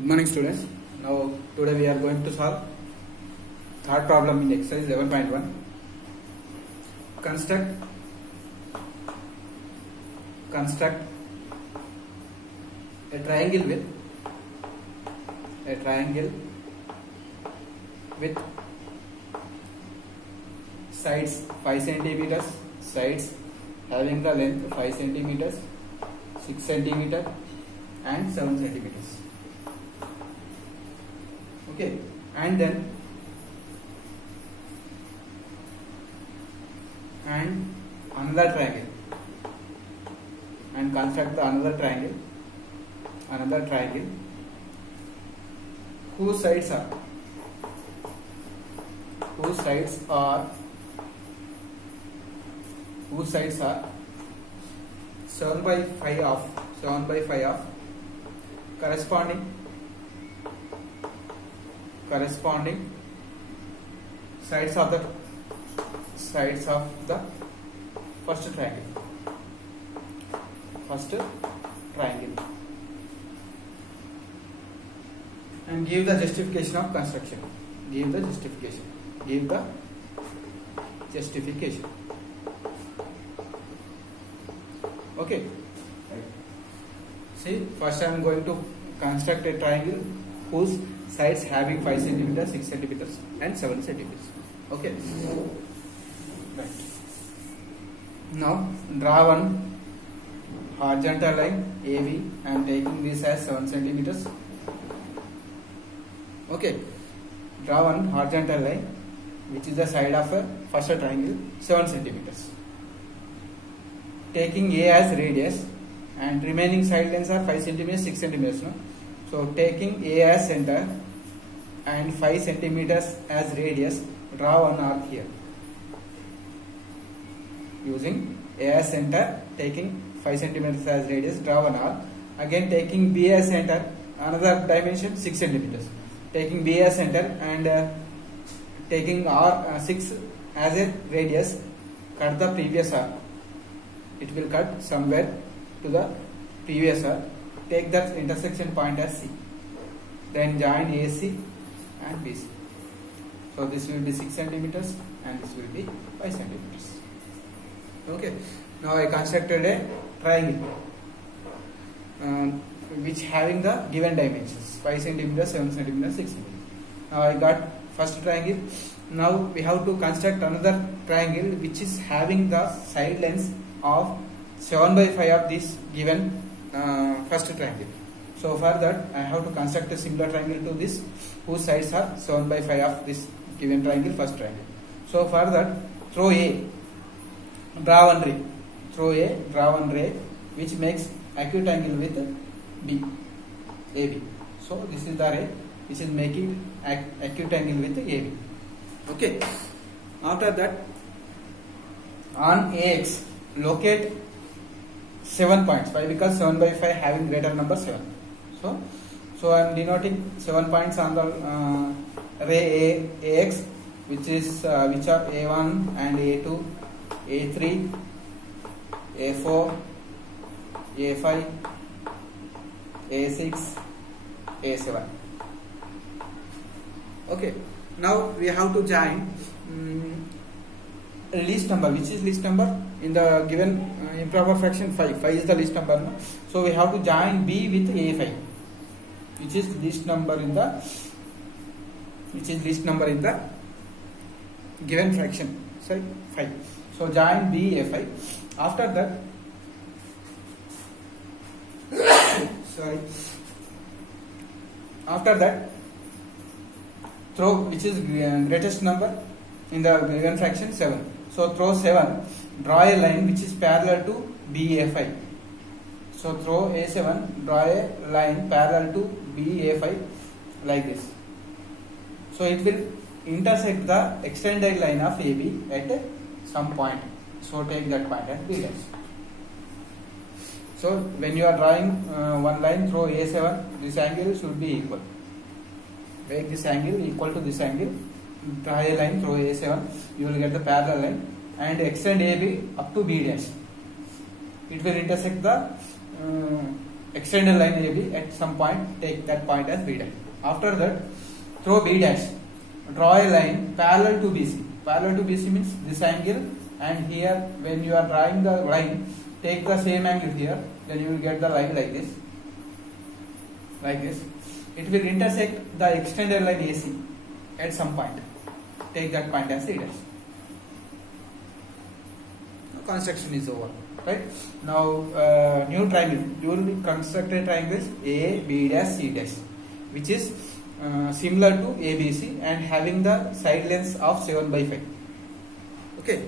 Good morning, students. Now today we are going to solve third problem in exercise 11.1. Construct a triangle with sides 5 centimeters, sides having the length 5 centimeters, 6 centimeters and 7 centimeters. Okay, and then another triangle, and construct the another triangle whose sides are 7 by 5 of corresponding sides of the first triangle, and give the justification of construction. Give the justification. Okay. See, first I am going to construct a triangle whose sides having 5 centimeters, 6 centimeters and 7 centimeters. Okay. Right. Now draw one horizontal line AB. I am taking this as 7 centimeters. Okay. Draw one horizontal line which is the side of a first triangle 7 centimeters. Taking A as radius and remaining side lengths are 5 centimeters, 6 centimeters. No? So taking A as center and 5 centimeters as radius, draw one arc here. Using A as center, taking 5 centimeters as radius, draw one arc. Again taking B as center, another dimension 6 centimeters. Taking B as center and taking R 6 as a radius, cut the previous arc. It will cut somewhere to the previous arc. Take that intersection point as C. Then join AC and BC. So this will be 6 centimeters and this will be 5 centimeters. Okay. Now I constructed a triangle which having the given dimensions 5 centimeters, 7 centimeters, 6 centimeters. Now I got first triangle. Now we have to construct another triangle which is having the side lengths of 7 by 5 of this given first triangle. So for that I have to construct a similar triangle to this whose sides are 7 by 5 of this given triangle, first triangle. So for that, throw A, draw one ray which makes acute angle with B, AB. So this is the ray which is making acute angle with AB. Okay. After that, on AX locate 7 points. Why? Because 7 by 5 having greater number 7. So I am denoting 7 points on the ray AX, which are A1 and A2, A3, A4, A5, A6, A7. Okay. Now we have to join least number. Which is least number? In the given improper fraction 5 is the least number. No? So we have to join B with A5, which is least number in the given fraction, sorry, 5. So join B A5. After that, throw which is greatest number in the given fraction 7. So throw 7, draw a line which is parallel to BA5. So throw A7, draw a line parallel to BA5 like this. So it will intersect the extended line of AB at some point. So take that point and B dash. So when you are drawing one line, throw A7, this angle should be equal. Make this angle equal to this angle. Draw a line, throw A7, you will get the parallel line and extend AB up to B dash. It will intersect the extended line AB at some point, take that point as B dash. After that, throw B dash, draw a line parallel to BC. Parallel to BC means this angle, and here when you are drawing the line, take the same angle here, then you will get the line like this. Like this. It will intersect the extended line AC at some point. Take that point as C dash. Construction is over. Right? Now, new triangle. You will construct a triangle A, B dash, C dash, which is similar to ABC and having the side lengths of 7 by 5. Okay.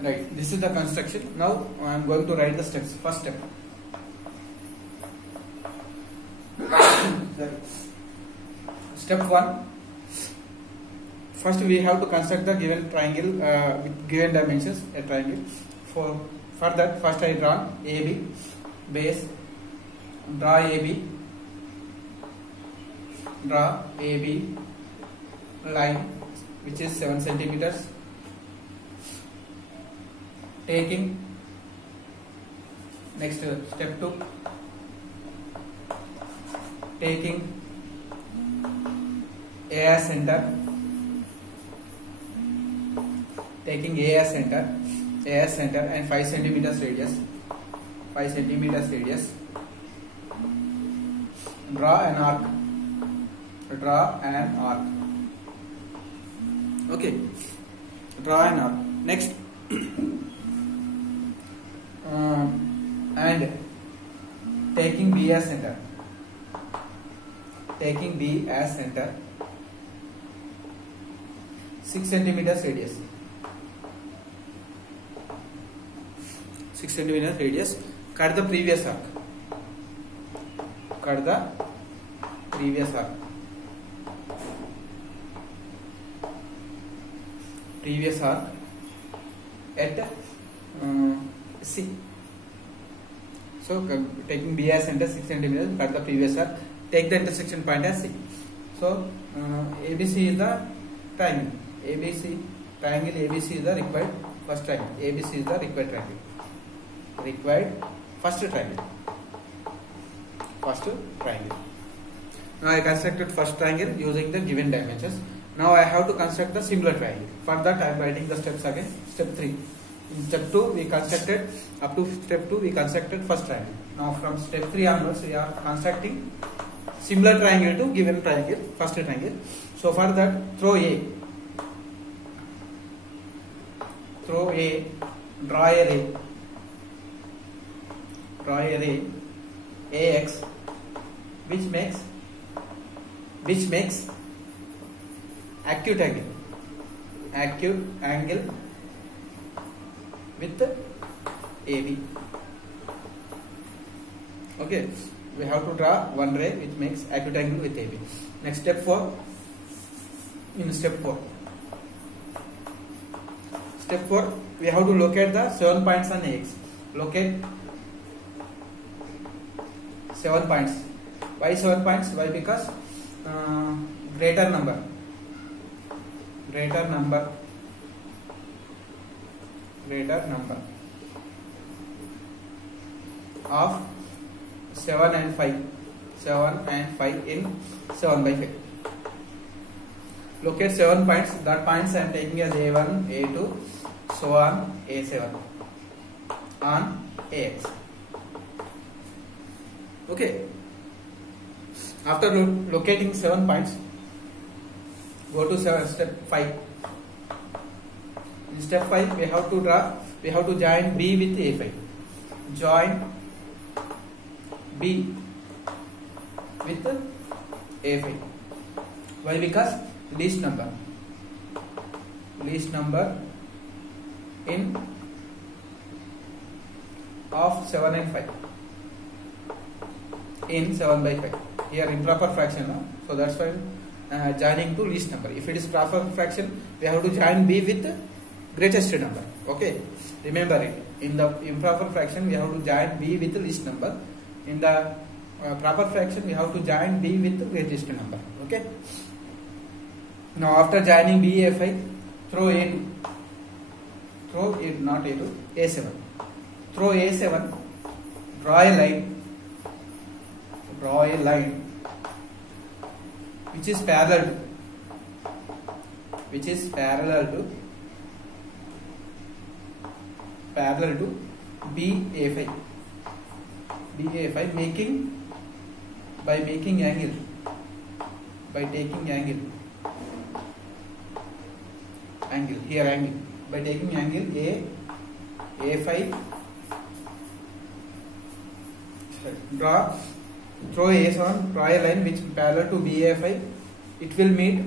Right. This is the construction. Now, I am going to write the steps. First step. Step 1. First, we have to construct the given triangle with given dimensions, a triangle. For that, first I draw AB, base, draw AB, line, which is 7 centimeters. Taking next step 2, taking A as center. Taking A as center and 5 centimeters radius. Draw an arc. Okay. Draw an arc. Next. And taking B as center. 6 centimeters radius. 6 centimeters radius. Cut the previous arc. Previous arc at C. So taking B as center 6 centimeters, cut the previous arc. Take the intersection point as C. So ABC is the triangle. Triangle ABC is the required first triangle. ABC is the required triangle. First triangle. Now I constructed first triangle using the given dimensions. Now I have to construct the similar triangle. For that I am writing the steps again. Step 3. In step 2 we constructed, up to step 2 we constructed first triangle. Now from step 3 onwards we are constructing similar triangle to given triangle, first triangle. So for that, throw A, draw a ray AX, which makes acute angle with AB. Okay, we have to draw one ray which makes acute angle with AB. Next step 4. In step 4, we have to locate the 7 points on AX. Locate 7 points. Why 7 points? Why? Because greater number of 7 and 5 in 7 by 5. Locate 7 points. That points I am taking as A1, A2, so on A7 on AX. Okay. After locating 7 points, go to step 5. In step 5, we have to join B with A5. Join B with A5. Why? Because least number in of 7 and 5 in 7 by 5. Here improper fraction, no? So that's why joining to least number. If it is proper fraction, we have to join B with greatest number. Okay, remember it. In the improper fraction, we have to join B with least number. In the proper fraction, we have to join B with the greatest number. Okay. Now after joining B A5, throw A2. Not A2, A7. through A7, draw a line which is parallel to BA5, by taking angle here, by taking angle A5, throw A7, draw a line which parallel to BA5. It will meet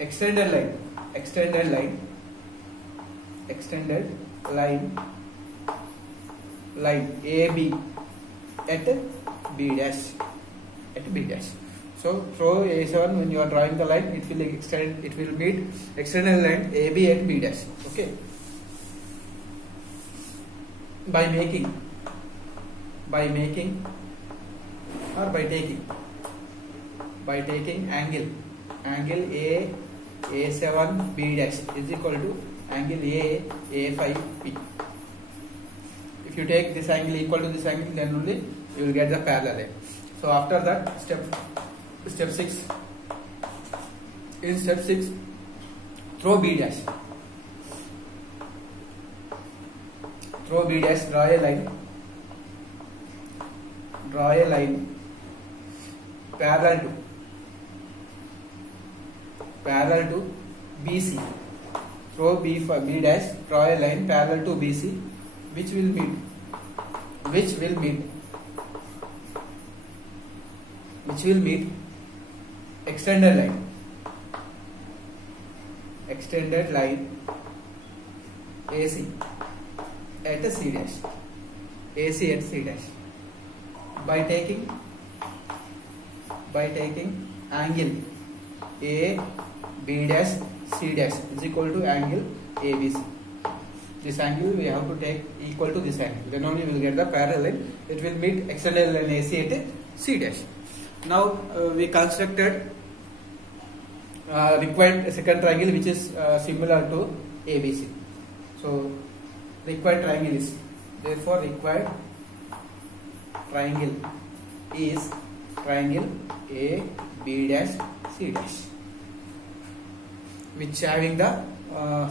extended line AB at B dash. So throw A7 when you are drawing the line, it will meet extended line AB at B dash. Okay. By making or by taking angle A7 B dash is equal to angle A5 P. If you take this angle equal to this angle, then only you will get the parallel line. So after that, step 6. In step 6, throw B dash. Draw a line parallel to BC. Throw B dash, draw a line parallel to BC, which will meet extended line AC at C dash. By taking angle A B dash C dash is equal to angle ABC. This angle we have to take equal to this angle. Then only we will get the parallel line. It will meet extended line AC at C dash. Now we constructed required second triangle which is similar to ABC. So required triangle is, therefore required triangle is triangle A B dash C dash, which having the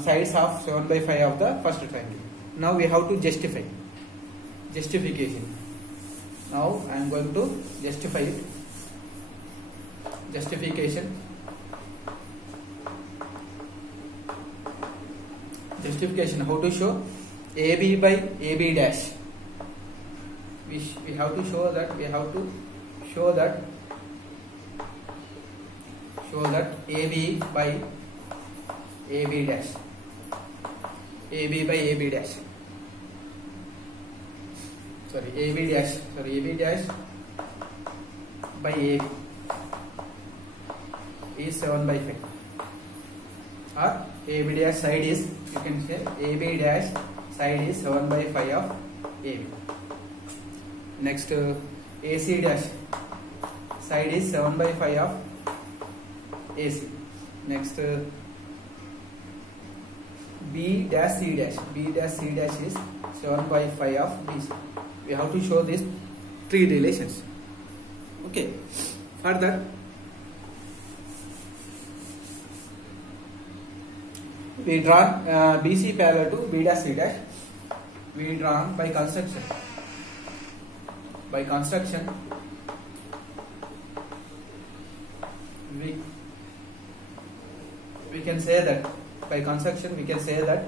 sides of 7/5 of the first triangle. Now we have to justification. Now I am going to justify it. Justification how to show AB by AB dash. We have to show that AB by AB dash AB dash by AB is 7/5, or AB dash side is, you can say AB dash side is 7/5 of AB. Next AC dash side is 7/5 of AC. Next B dash C dash is 7/5 of BC. We have to show these three relations. Okay. Further, we draw BC parallel to B dash C dash. We draw by construction. We can say that by construction we can say that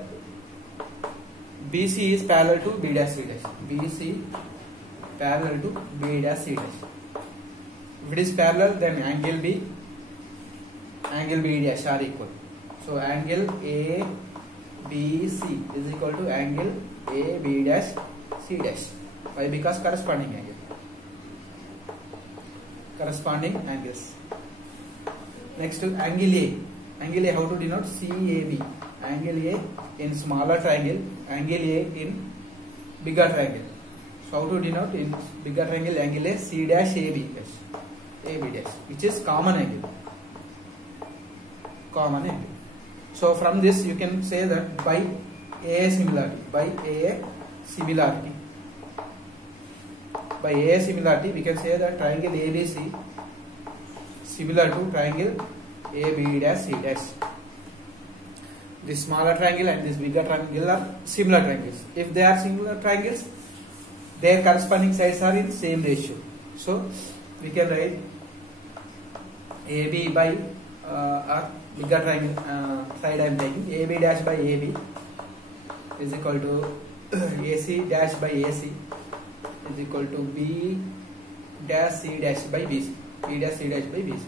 BC is parallel to B dash C dash. BC parallel to B dash C dash. If it is parallel, then angle B dash are equal. So angle ABC is equal to angle AB dash C dash. Why? Because corresponding angles. Next to angle A. Angle A, how to denote? CAB. Angle A in smaller triangle, angle A in bigger triangle. So how to denote? In bigger triangle, angle A, C dash AB dash, which is common angle. So from this you can say that by AA similarity, we can say that triangle ABC similar to triangle AB dash C dash. This smaller triangle and this bigger triangle are similar triangles. If they are similar triangles, their corresponding sides are in same ratio. So we can write AB by or bigger triangle side I am taking, AB dash by AB is equal to AC dash by AC is equal to B dash C dash by BC, B dash C dash by BC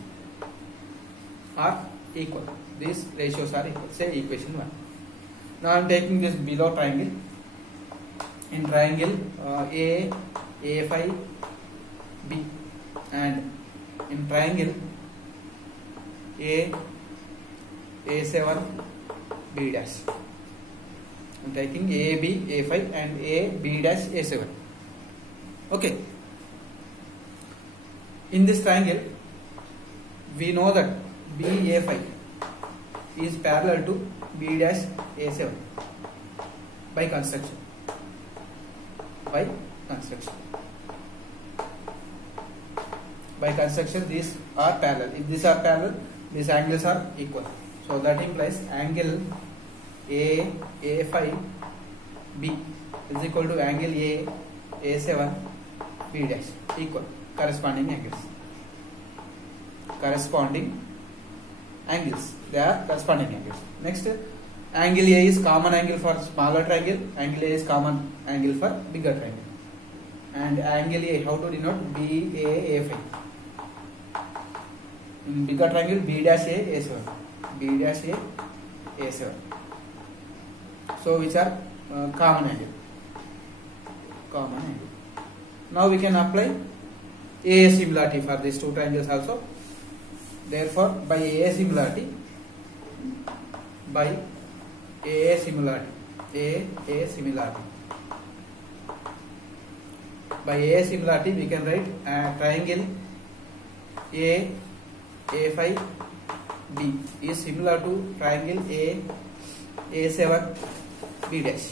are equal. These ratios are equal. Say equation 1. Now I am taking this below triangle. In triangle A5 B, and in triangle A7 B dash. I am taking AB A5 and A B dash A7. Okay. In this triangle, we know that BA5 is parallel to B dash A7 by construction. By construction, these are parallel. If these are parallel, these angles are equal. So that implies angle A5 B is equal to angle A7 B dash, equal. Corresponding angles. They are corresponding angles. Next, angle A is common angle for smaller triangle. Angle A is common angle for bigger triangle. And angle A, how to denote? BA5. In bigger triangle, B dash A7. B dash A7. So which are common angle. Now we can apply AA similarity for these two triangles also. Therefore, by AA similarity, by AA similarity, we can write triangle A5 B is similar to triangle A7 B dash.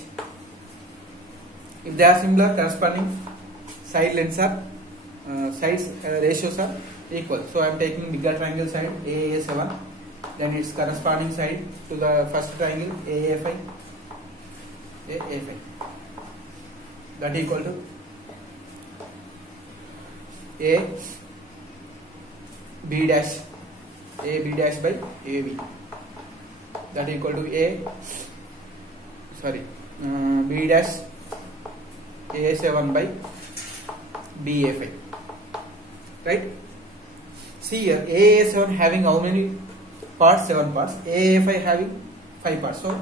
If they are similar, corresponding side lengths are ratios are equal. So I am taking bigger triangle side AA7, then its corresponding side to the first triangle AA5, that equal to A B dash by AB, that equal to B dash A7 by BA5, right? See here, AA7 having how many parts? 7 parts. AA5 having 5 parts. So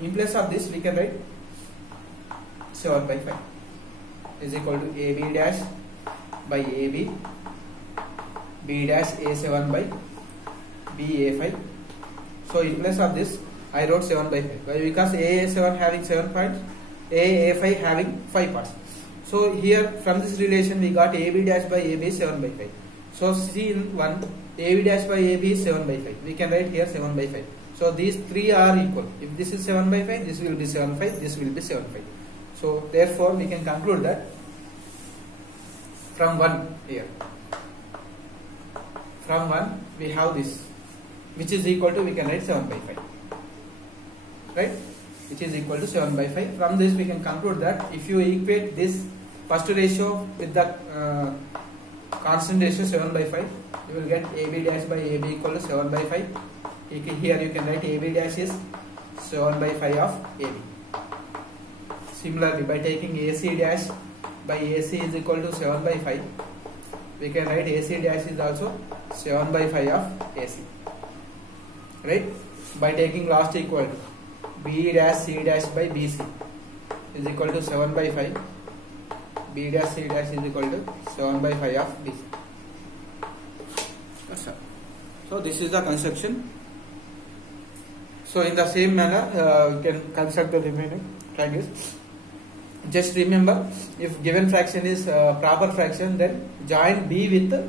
in place of this we can write 7 by 5 is equal to AB dash by AB, B dash A7 by BA5. So in place of this I wrote 7 by 5. Why? Because AA7 having 7 parts, AA5 having 5 parts. So here from this relation we got AB dash by AB 7 by 5. So see in one, AB dash by AB is 7 by 5. We can write here 7 by 5. So these three are equal. If this is 7 by 5, this will be 7 by 5, this will be 7 by 5. So therefore we can conclude that from 1 here, from 1 we have this, which is equal to, we can write 7 by 5, right? Which is equal to 7 by 5. From this we can conclude that if you equate this first ratio with the constant ratio 7 by 5, you will get AB dash by AB equal to 7 by 5. Here you can write AB dash is 7 by 5 of AB. Similarly, by taking AC dash by AC is equal to 7 by 5, we can write AC dash is also 7 by 5 of AC, right? By taking last equal to B dash C dash by BC is equal to 7 by 5, B dash C dash is equal to 7 by 5 of BC. That's all. So this is the construction. So in the same manner we can construct the remaining triangles. Just remember, if given fraction is proper fraction, then join B with the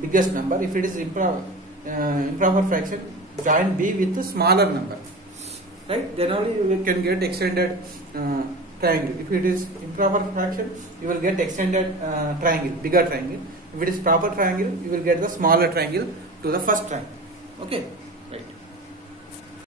biggest number. If it is improper fraction, join B with the smaller number. right? Then only you can get extended triangle. If it is improper fraction, you will get extended triangle, bigger triangle. If it is proper triangle, you will get the smaller triangle to the first triangle. Okay, right.